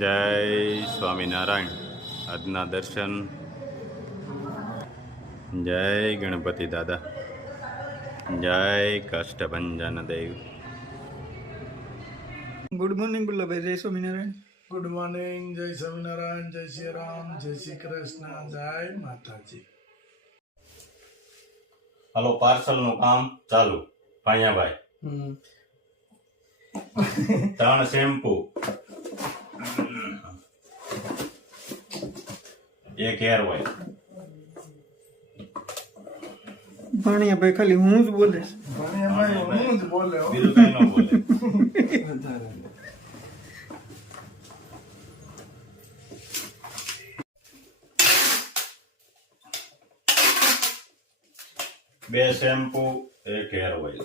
જય સ્વામિનારાયણ. આજના દર્શન. જય ગણપતિ દાદા. જય કાષ્ટભંજન દેવ. Good morning Gullabhai. જય સ્વામિનારાયણ. Good morning. જય સ્વામિનારાયણ. જય શ્રી રામ. જય શ્રી કૃષ્ણ. જય માતાજી. હાલો, પાર્સલનું કામ ચાલુ. ભાણિયાભાઈ 3 શેમ્પુ, 1 હેર ઓઇલ. ભાણિયાભાઈ ખાલી હું જ બોલે. ભાણિયાભાઈ હું જ બોલે હો. બીજું કઈ ન બોલે. બે shampoo, 1 hair oil.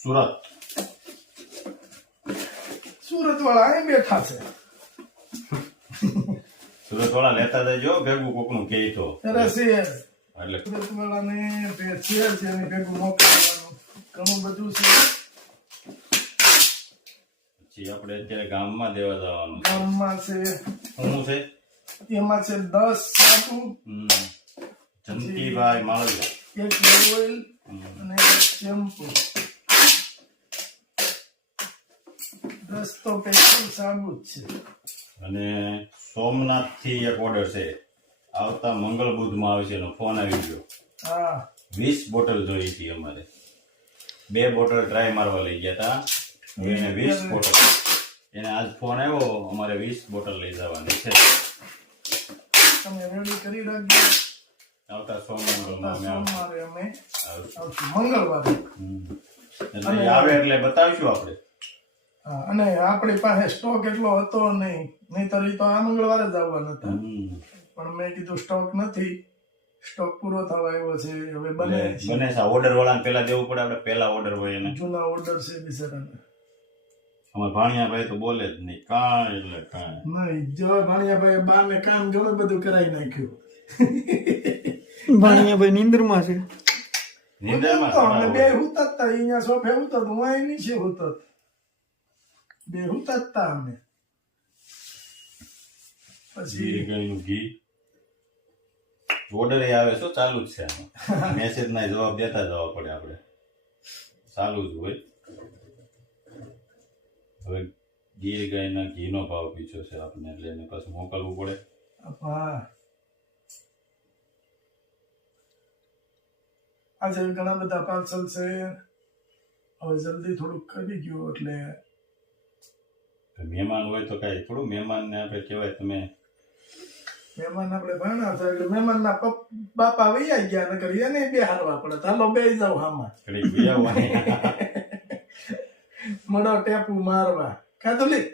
Surat. Surat વાળા અહીં બેઠા છે. સુરત વાળા લેતા જજો ભેગું કોકનું કે તો અરે છે એટલે સુરત વાળાને છે એની ભેગું મોકલવાનું ઘણું બધું છે. પછી આપણે અત્યારે ગામમાં દેવા જવાનું છે. ગામમાં છે શું છે? એમાં છે 10 સાબુ, જંતીભાઈ માળવિયા, 1 હેર ઓઇલ અને 1 શેમ્પુ. 10 તો પેટ્રોલ સાબુ જ છે. અને સોમનાથ થી એક ઓર્ડર છે. આવતા મંગળ બુધમાં આવશે. એનો ફોન આવી ગયો. હા 20 બોટલ જોઈ હતી અમારે. 2 બોટલ ટ્રાય મારવા લઈ ગયા હતા. એને 20 બોટલ. એને આજ ફોન આવ્યો, અમારે 20 બોટલ લઈ જવાની છે. તમે રેડી કરી રાખજો. આવતા સોમવારે સોમવારે અમે આવશું. આવશું, મંગળવારે. એટલે આવે એટલે બતાવીશું આપણે. હા, અને આપણી પાસે સ્ટોક એટલો હતો નહીં, નહીંતર ઈ તો આ મંગળવારે જ આવવાના હતા. પણ મેં કીધું સ્ટોક નથી, સ્ટોક પૂરો થવા આવ્યો છે, હવે બને છે. બને છે. ઓર્ડર વાળાને પેલા દેવું પડે. આપણે પેલા ઓર્ડર હોય એને. જૂના ઓર્ડર છે બિચારાના. અમારે ભાણિયાભાઈ તો બોલે જ નહીં કાંઈ એટલે કાંઈ નહીં, જો ભાણિયાભાઈ બાને કામ ઘણું બધું કરાવી નાખ્યું. ભાણિયાભાઈ નીંદરમાં છે. નિંદરમાં તો અમે બે હુતા હતા, અહીંયા સોફે હુતો હું અહીં નીચે હુતો. બે હુતા હતા અમે. પછી ઘીનું ઘી ઓર્ડર આવે શું ચાલુ જ છે. મેસેજ ના જવાબ દેતા જવા પડે. આપણે ચાલુ જ હોય. હવે ગીર ગાયના ઘીનો ભાવ પીછો છે આપણે, એટલે એને પાછું મોકલવું પડે. હા, આજે ઘણા બધા પાર્સલ છે. હવે જલ્દી થોડુંક કરી ગયું એટલે મહેમાન હોય તો કઈ થોડું મહેમાનને આપણે કહેવાય તમે મહેમાન આપણે ભણા છે એટલે મહેમાનના બાપા વૈયા ગયા નકર એને બે હારવા પડે. ચાલો બે જાવ હામાં ઘડીક વિયાવવાની. મડો ટેપુ મારવા કાતલી.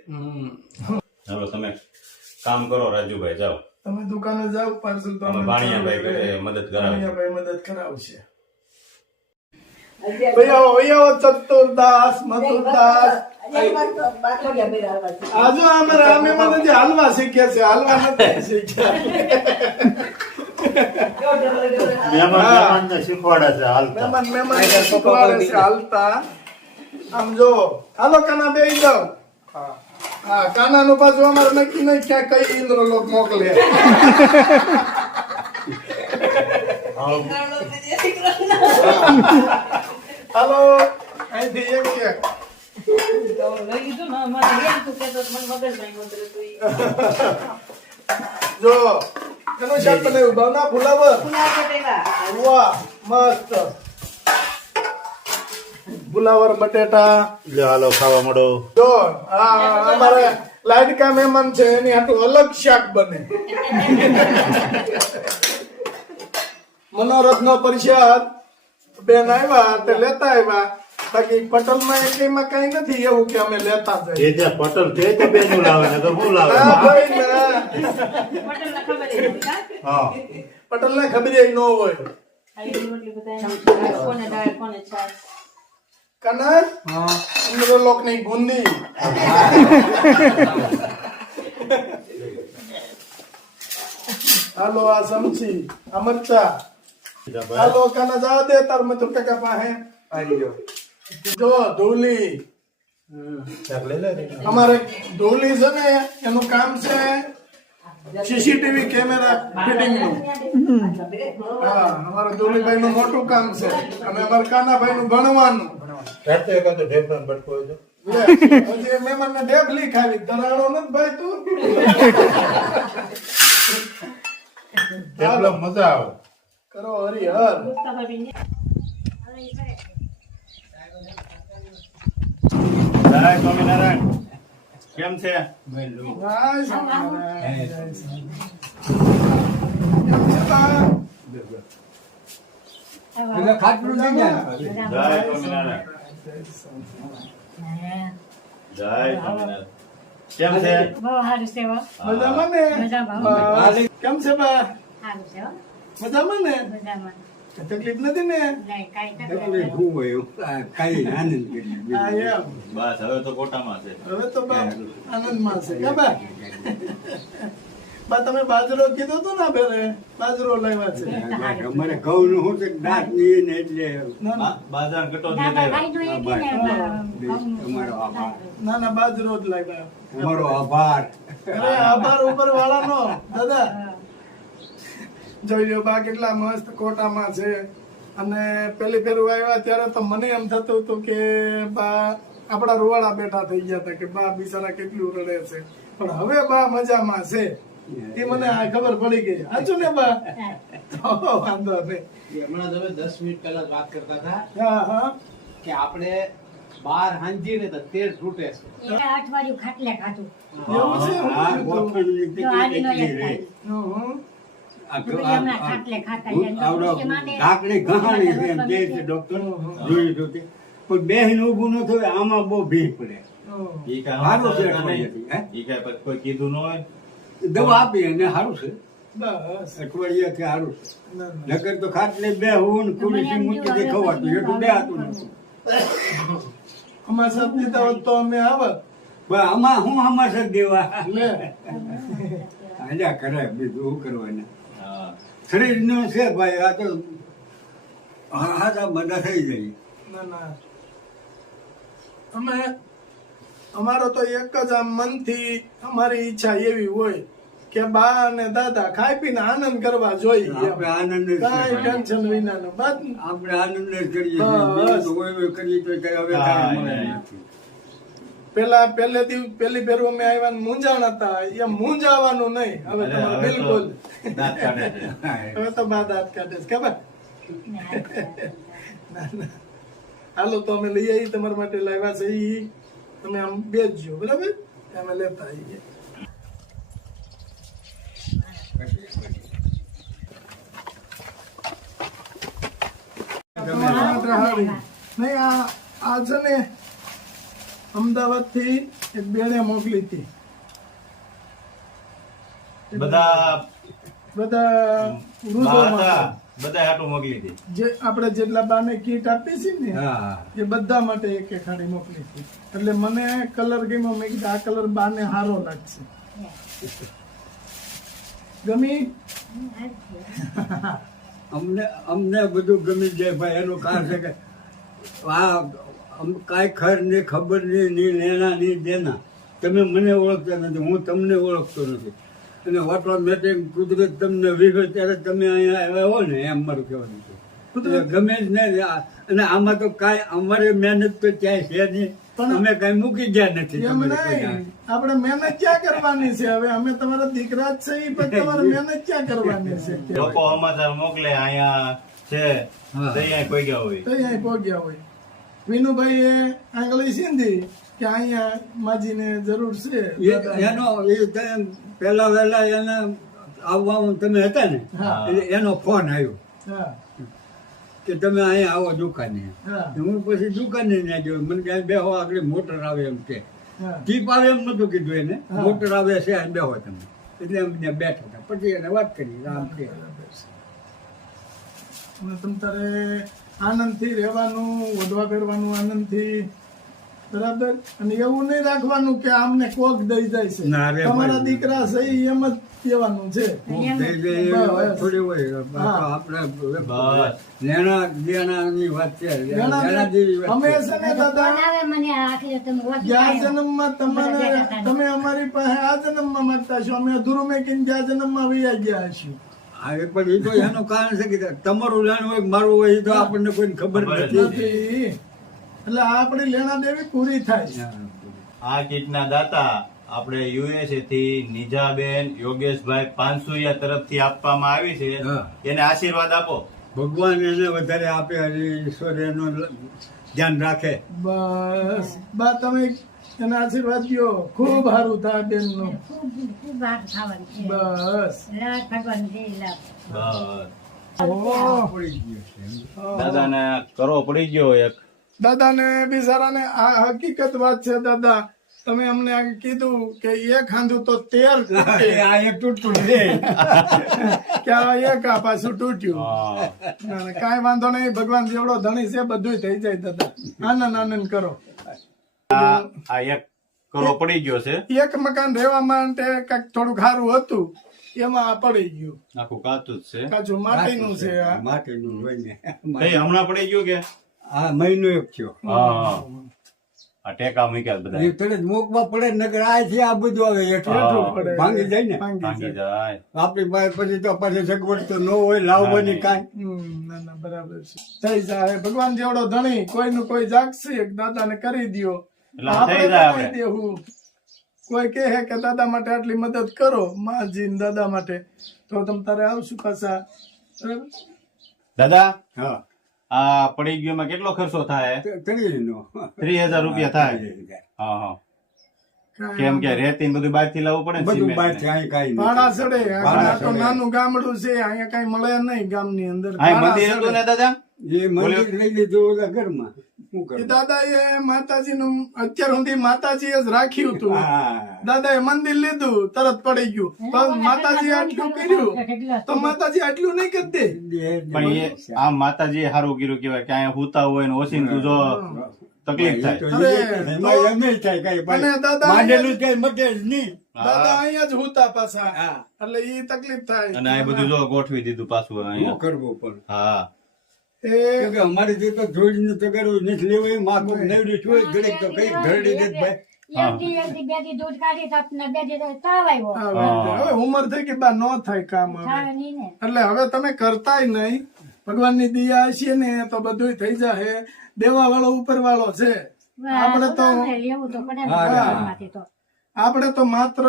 ચાલો તમે કામ કરો રાજુભાઈ, જાઓ. તમે દુકાને જાવ, પાર્સલ તો અમે ભાણિયાભાઈ કરે મદદ કરાવે. ભાણિયાભાઈ મદદ કરાવશે. વૈયાઓ ચતુર્દાસ મથુરદાસ આજુ અમારા મહેમાન જે હાલવા શીખ્યા છે, હાલવા નથી શીખ્યા. મહેમાનને શીખવાડે છે હાલતા. મહેમાન શીખવાડે છે હાલતા. આમ જો હાલો કાના બેસી જાવ. હા, કાના નું પાછું અમારે નક્કી નહીં ક્યાં કઈ ઇન્દ્રલોક મોકલે. હાલો અહીંથી એક છે. જો એનો શાક બનાવ્યું ભાવના ફુલાવર. વાહ મસ્ત ફુલાવર બટેટા. હાલો ખાવા મળો. જો આ અમારે લાડકા મહેમાન છે, એની હાટું અલગ શાક બને. મનોરથનો પરિષદ બેન આવ્યા તે લેતા આવ્યા. બાકી પટલ માં એકમાં કઈ નથી એવું કે અમે લેતા જઈએ. પટલ છે તો બેનું લાવે ને તો હું લાવે. હા ભાઈ ના, પટલ ને ખબર ન હોય. કનર ઇન્દ્રલોક ની ગુંદી. હાલો આ સમસી આ મરચા હાલો કાના જા દે તાર મથુર કાકા પાસે જો ધોલી અમારે ધોલી છે ને એનું કામ છે સીસીટીવી કેમેરા ફિટિંગ નું. હા અમારે ધોલીભાઈ નું મોટું કામ છે અને અમારે કાનાભાઈ નું ભણવાનું. હજી મહેમાન ને ઢેફલી ખાવી ધરાડો નથી ભાઈ તું. મજા આવે કરો હરિહર. જય સ્વામિનારાયણ. કેમ છે? જય સ્વામિનારાયણ. કેમ છે બા? જય સ્વામિનારાયણ. જય સ્વામિનારાયણ. કેમ છે? મજામાં ને? કેમ છે બા? મજામાં ને? તકલીફ નથી ને? હા એમ. બસ હવે તો કોટામાં છે. હવે તો બા આનંદમાં છે કે બા? બા તમે બાજરો કીધો તો ને બેરે બાજરો લાવ્યા છે. અમારે ઘઉં નું શું છે દાંત ની ને એટલે ના ના બાજાર કટો જ અમારો આભાર ના ના બાજરો જ લાવ્યા. અમારો આભાર. અરે આભાર ઉપર વાળાનો દાદા. જોઈ લો બા કેટલા મસ્ત કોટામાં છે. અને પેલી ફેર આવ્યા ત્યારે તો મને એમ થતું હતું કે બા આપડા રૂવાડા બેઠા થઈ ગયા હતા કે બા બિચારા કેટલું રડે છે. પણ હવે બા મજામાં છે એ મને આ ખબર પડી ગઈ. સાચું ને બા? વાંધો નહીં. હમણાં તમે 10 મિનિટ પહેલા જ વાત કરતા હતા હા હા કે આપણે બાર હાંજી ને તો તેલ તૂટે છે. અઠવાડિયું ખાટલે ખાધું. એવું છે? આ ગોઠણની જો આવીનો તકલીફ એક એટલી ખાઈ. રહે. હમ. હમણાં ખાટલે ખાતા આવડો ઢાંકણી ગહાણી છે એમ કહે છે ડોક્ટર. જોયું હતું તે. પણ બેહીને ઊભું ન થયું આમાં બહુ ભીડ પડે. ઈ કાંઈ સારું છે નહીં. અઠવાડિયાથી, હે? ઈ કાંઈ પછી કોઈ કીધું ન હોય. દવા આપી અને સારું છે બસ અઠવાડિયાથી સારું છે. ના ના નકર તો ખાટલે બે હું ખુરશી મૂકી દે ખવાતું એટલું બે હાથું નથી. અમારા સાથ દીધા હોત તો અમે આવત. પણ આમાં હું હમાસર દેવા લે આજા કરે બીજું શું કરવાના. હા. શરીર નું છે ભાઈ આ તો હાથા બધા થઈ જાય. ના ના અમે અમારો તો એક જ આમ મનથી અમારી ઈચ્છા એવી હોય કે બા અને દાદા ખાઈ પીને આનંદ કરવા જોઈએ. આપણે આનંદ જ કાંઈ છે. ટેન્શન વિનાનું બસ. આપણે આનંદ જ કરીએ છીએ. બસ. બીજું તો કોઈ કોઈ કરીએ તો કઈ હવે કાંઈ મળે નથી. પહેલેથી પેલી ફેર અમે આવ્યા ને મૂંઝાણ હતા એ મૂંઝાવાનું નહીં હવે અરે, તમારે હવે તો બિલકુલ. દાંત કાઢે છે. હવે તો બા દાંત કાઢે છે ખબર. ના ના હાલો તો અમે લઈ આવી તમારા માટે લાવ્યા છે ઈ તમે આમ બેસજો બરાબર અમે લેતા આવીએ. નહીં આ છે ને અમદાવાદ થી એક બેને મોકલી હતી. બધા બધા વૃદ્ધો બા માટે. હતા. બધા હાટું મોકલી હતી. જે આપણે જેટલા બાને કીટ આપી છે ને હા એ બધા માટે એક એક ખાડી મોકલી હતી. એટલે મને કલર ગમ્યો. મેં કીધું આ કલર બાને સારો લાગશે. ગમી? અમને બધું ગમી જાય ભાઈ. એનું કારણ છે કે આ કાંઈ ખર ને ખબર નહીં લેના નહીં દેના. તમે મને ઓળખતા નથી, હું તમને ઓળખતો નથી. અને ઓટોમેટિક કુદરત તમને વિગત ત્યારે તમે અહીંયા આવ્યા હો ને એમ મારું કહેવાનું છે. એટલે ગમે જ નહીં. અને આમાં તો કાંઈ અમારી મહેનત તો ક્યાંય છે નહીં. અમે કાંઈ મૂકી ગયા નથી. એમ તમારે કોઈ નહીં આપણે મહેનત ક્યાં કરવાની છે? હવે અમે તમારા દીકરા જ છે ઈ પણ તમારે મહેનત ક્યાં કરવાની છે? લોકો સમાચાર મોકલે અહીંયા છે હા. તો અહીંયા કોઈ ગયા હોય. તો અહીંયા પહોંચ્યા હોય. વિનુભાઈ એ આંગળી સીંધી કે અહીંયા માજીને જરૂર છે. એનો પેલા વહેલા એને આવવાનું તમે હતા ને હા. એટલે એનો ફોન આવ્યો હા કે તમે અહીંયા આવો દુકાને. હા હું પછી દુકાને ત્યાં ગયો. મને ક્યાંય બેહો આગળ મોટર આવે એમ છે. હા જીપ આવે એમ નતું કીધું એને. હા. મોટર આવે છે અને બેહો તમે. એટલે અમે ત્યાં બેઠા હતા. પછી એને વાત કરી આમ છે. અને તમ તારે આનંદથી રહેવાનું, વધવા કરવાનું આનંદથી બરાબર. અને એવું નહીં રાખવાનું કે આમને કોક દઈ જાય છે. ના રે તમારા ભાઈ. દીકરા છે ઈ એમ જ કહેવાનું છે. કોક દઈ દે એવી વાત થોડી હોય. આપણે બસ. લેણા દેણાની વાત છે. ઘણા લેણા જેવી વાત અમે છે. છે ને દાદા બનાવે મને આખરે તમે ઓછી ગયા ખાય. જન્મમાં તમે અમારી પાસે આ જન્મમાં માંગતા છો, અમે અધૂરું મેકીને ગયા જન્મમાં વૈયા ગયા હશું. હા, એ પણ એ તો એનું કારણ છે કે તમારું લેણું હોય કે મારું હોય એ તો આપણને કોઈ ખબર નથી. નથી. એટલે આ આપણી લેણા દેવી પૂરી થાય. આ કીટના દાતા આપણે યુએસએ થી નિજાબેન યોગેશભાઈ 500 તરફથી આપવામાં આવી છે. હા. એને આશીર્વાદ આપો. ભગવાન એને વધારે આપે અને ઈશ્વર એનું ધ્યાન રાખે. બસ બા તમે એના આશીર્વાદ દ્યો. ખૂબ સારું થાય બેનનું. ખૂબ ખૂબ ભાગ ખાવાનું છે. બસ લાખ ભગવાન દે લાખ. બસ. ઓહ. પડી ગયું છે. દાદાને કરો પડી ગયો એક. દાદાને બિચારાને આ હકીકત વાત છે. દાદા તમે અમને આ કીધું કે એક હાંધું તો તેર તૂટે. આ એક તૂટતું છે. કે આ એક આ પાછું તૂટ્યું. હા. ના, ના, કાંઈ વાંધો નહીં. ભગવાન જેવડો ધણી છે બધું થઈ જાય દાદા. આનંદ આનંદ કરો. આ એક કરો પડી ગયો છે. એક મકાન રહેવા માટે કઈક થોડું ખારું હતું, એમાં આ પડી ગયું. આખું કાચું જ છે. કાચું માટીનું છે આ. માટીનું હોય ને. કઈ હમણાં પડી ગયું કે આ મહિનો એક થયો. હા. આ ટેકા મૂક્યા બધા એ તરત મૂકવા પડે નગર આ છે આ બધું આવે એટલું હા. એટલું પડે. ભાંગી જાય ને ભાંગી ભાંગી જાય. જાય. આપણી પાસે પછી તો પાછી સગવડ તો ન હોય લાવવાની કાંઈ. ના ના બરાબર છે. થઈ જાય. ભગવાન જેવડો ધણી કોઈનું કોઈ જાગશે દાદાને કરી દ્યો. એટલે આપણે થઈ જાય તો કહી દેવું. કોઈ કહે કે દાદા માટે આટલી મદદ કરો, માજી ને દાદા માટે, તો તમ તારે આવશું પાછા. બરાબર? દાદા હા આ પડી ગયોમાં કેટલો ખર્ચો થાય? તળીનો 30,000 રૂપિયા થાય. હા હા. કેમ કે રેતી ને બધું બહાર થી લાવવું પડે ને બધું સિમેન્ટ બહાર ને. થી અહીં કાંઈ ભાડા નથી. ચડે. ભાડા આ તો ચડે. નાનું ગામડું છે, અહીંયા કઈ મળે નહીં ગામની અંદર. આ ભાડા મંદિર હતું ચડે. ને દાદા? એ મંદિર લઈ લીધું ઓલા ઘરમાં શું એ કરું? દાદા એ માતાજી નું અત્યાર સુધી માતાજી જ રાખ્યું હતું. હા. દાદા એ મંદિર લીધું તરત પડી ગયું. તો માતાજી આટલું કર્યું તો માતાજી આટલું નહીં કરી દે. પણ એ આ માતાજી સારું કર્યું કેવાય કે અહીંયા હુતા હોય ને ઓછીને જો તકલીફ એ તો થાય. અરે, એમ ય થાય કાંઈ ભાઈ. અને દાદા માંડેલું કાંઈ મટે જ નહીં. દાદા અહીંયા જ હુતા પાછા. હા. એટલે ઈ તકલીફ થાય. અને આ બધું જો ગોઠવી દીધું પાછું શું અહીંયા. કરવું પણ હા. એ કેમ કે અમારી જે તો જોડીને તગારું નથી લેવાય માં કોક નવરી હોય ઘડીક તો કઈ ઘરડી દે ભાઈ. એક દી બે દી દૂધ કાઢી તો ને બે દી તો તાવ આવ્યો. હવે ઉંમર થઈ ગઈ બા, ન થાય કામ હવે. થાય નહીં ને. એટલે હવે તમે કરતાય નહીં. ભગવાનની દયા હશે ને તો બધું થઈ જાય. દેવા વાળો ઉપર વાળો છે. આપણે તો આપણે લેવું તો પડે ને હા, ભગવાનમાંથી તો. આપણે તો માત્ર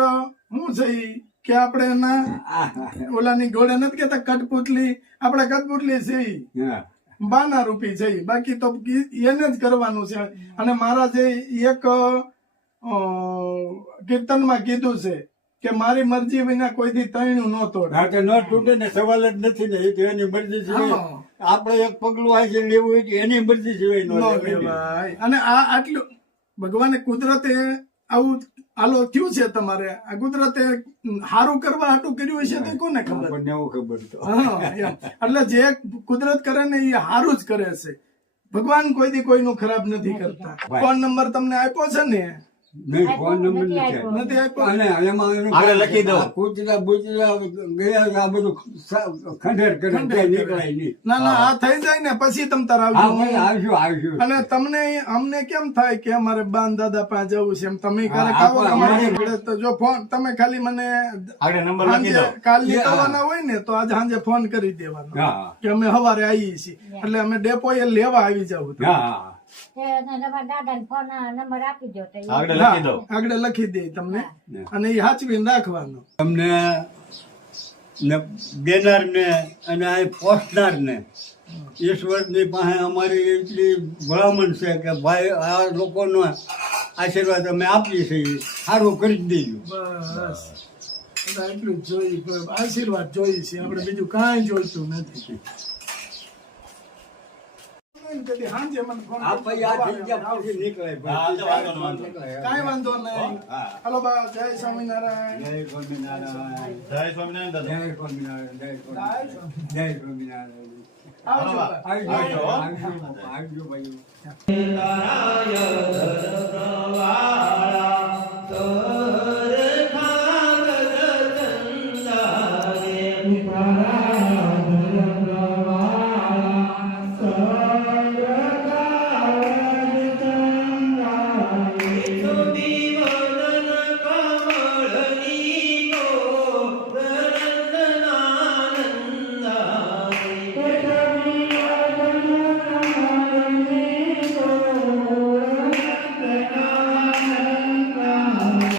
શું છે ઈ કે આપણે એના ઓલાની ઘોડે નથી કેતા કઠપુતલી, આપણે કઠપુતલી છે ઈ. હા. બાના રૂપી છે ઈ. બાકી તો એને જ કરવાનું છે. અને મારા જે એક કીર્તનમાં કીધું છે કે મારી મરજી વિના કોઈથી તૈણું ન તોડે. હા તો ન તૂટે ને સવાલ જ નથી ને એ તો એની મરજી સિવાય હા. આપણે એક પગલું આ છે લેવું હોય તો એની મરજી સિવાય ન ન લેવાય. લેવાય. અને આ આટલું ભગવાને કુદરતે આવું આલો થયું છે તમારે. આ કુદરતે સારું કરવા હાટું કર્યું હશે તો કોને ખબર. આપણને એવું ખબર તો હા, એમ. એટલે જે કુદરત કરે ને એ સારું જ કરે છે. ભગવાન કોઈ દી કોઈનું ખરાબ નથી કરતા. ફોન નંબર તમને આપ્યો છે ને? નહીં ફોન નંબર નથી આપ્યો. આપ્યો. નથી આપ્યો? અને એમાં એનું આગળ લખી દો. આ કૂતરા બૂતરા ગયા આ બધું ખંડેર કરે ત્યાં નીકળાય નહીં. ના ના આ થઈ જાય ને પછી તમ તાર હા આવજો. ભાઈ આવશું આવશું. અને તમને અમને કેમ થાય કે અમારે બાન દાદા પાસે જવું છે એમ તમે ક્યારેક હા, આવો આપણે અમારી અમારે- જોડે તો જો ફોન તમે ખાલી મને આગળ નંબર લખી સાંજે દો. કાલ નીકળવાના હોય ને તો આજે સાંજે ફોન કરી દેવાનો હા. કે અમે સવારે આવીએ છીએ. એટલે અમે ડેપો એ લેવા આવી જવું. હા તે તમારા દાદાને ફોન નંબર આપી દો તો એ આગળ લખી દો. આગળ લખી દે તમને અને એ સાચવીને રાખવાનું. તમને ને દેનાર ને અને આ પોસ્ટનાર ને ઈશ્વરની પાસે અમારી એટલી ભલામણ છે કે ભાઈ આ લોકોનો આશીર્વાદ અમે આપીએ છીએ સારું કરી જ દેજો. બસ બધા એટલું જ જોઈએ. આશીર્વાદ જોઈએ છે. આપણે બીજું કાંઈ જોઈતું નથી. કદી સાંજે મને ફોન આ કરજો. ભાઈ આ જગ્યા પછી નીકળાય ભાઈ. હા, તો વાંધો નહીં, વાંધો નીકળાય. કાંઈ વાંધો નહીં. હા. હાલો બા, જય સ્વામિનારાયણ. જય સ્વામિનારાયણ. જય સ્વામિનારાયણ દાદા. જય સ્વામિનારાયણ. જય સ્વામિનારાયણ. જય સ્વામિનારાયણ. આવજો આવજો આવજો. આવજો આવજો ભાઈ તારા યદ પ્રવાહ